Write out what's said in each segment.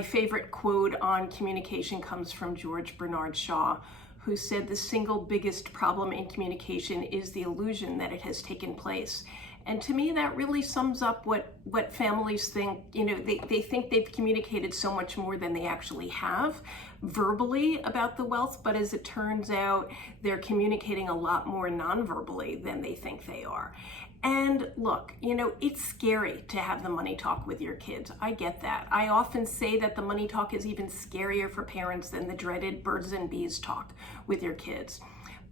My favorite quote on communication comes from George Bernard Shaw, who said the single biggest problem in communication is the illusion that it has taken place. And to me, that really sums up what families think. You know, they think they've communicated so much more than they actually have verbally about the wealth, but as it turns out, they're communicating a lot more non-verbally than they think they are. And look, you know, it's scary to have the money talk with your kids. I get that. I often say that the money talk is even scarier for parents than the dreaded birds and bees talk with your kids.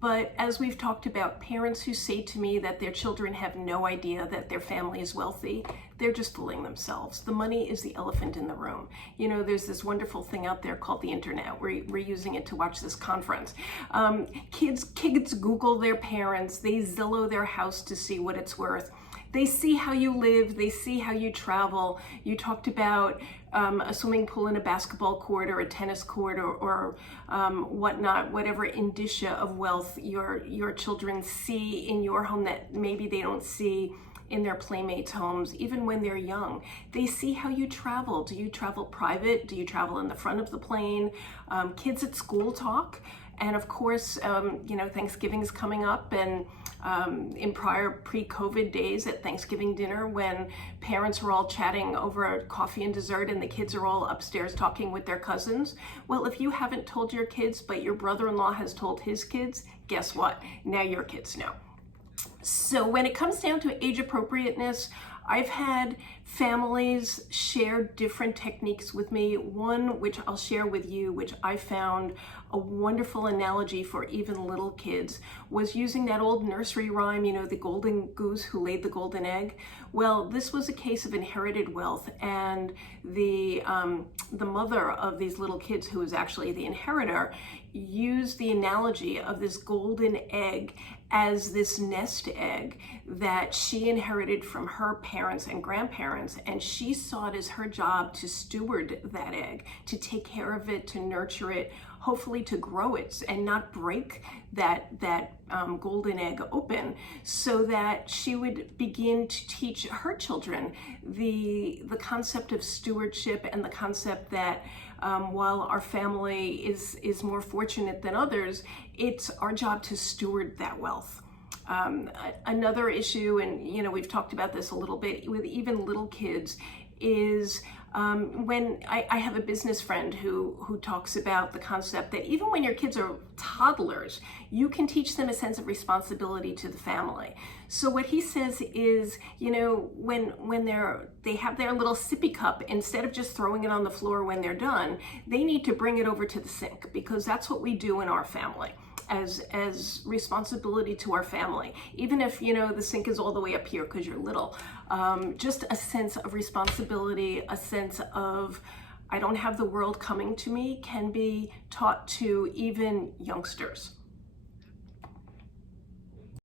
But as we've talked about, parents who say to me that their children have no idea that their family is wealthy, they're just fooling themselves. The money is the elephant in the room. You know, there's this wonderful thing out there called the internet. We're using it to watch this conference. Kids Google their parents. They Zillow their house to see what it's worth. They see how you live, they see how you travel. You talked about a swimming pool and a basketball court or a tennis court or whatnot, whatever indicia of wealth your children see in your home that maybe they don't see in their playmates' homes, even when they're young. They see how you travel. Do you travel private? Do you travel in the front of the plane? Kids at school talk. And of course, you know, Thanksgiving is coming up, and in pre-COVID days at Thanksgiving dinner, when parents were all chatting over coffee and dessert and the kids are all upstairs talking with their cousins. Well, if you haven't told your kids, but your brother-in-law has told his kids, guess what? Now your kids know. So when it comes down to age appropriateness, I've had families share different techniques with me. One, which I'll share with you, which I found a wonderful analogy for even little kids, was using that old nursery rhyme, you know, the golden goose who laid the golden egg. Well, this was a case of inherited wealth, and the mother of these little kids, who was actually the inheritor, used the analogy of this golden egg as this nest egg that she inherited from her parents and grandparents, and she saw it as her job to steward that egg, to take care of it, to nurture it, hopefully to grow it and not break that golden egg open, so that she would begin to teach her children the concept of stewardship and the concept that while our family is more fortunate than others, it's our job to steward that wealth. Another issue, and you know, we've talked about this a little bit with even little kids, is when I have a business friend who talks about the concept that even when your kids are toddlers, you can teach them a sense of responsibility to the family. So what he says is, you know, when they have their little sippy cup, instead of just throwing it on the floor when they're done, they need to bring it over to the sink, because that's what we do in our family. As responsibility to our family, even if, you know, the sink is all the way up here because you're little, just a sense of responsibility, a sense of I don't have the world coming to me, can be taught to even youngsters.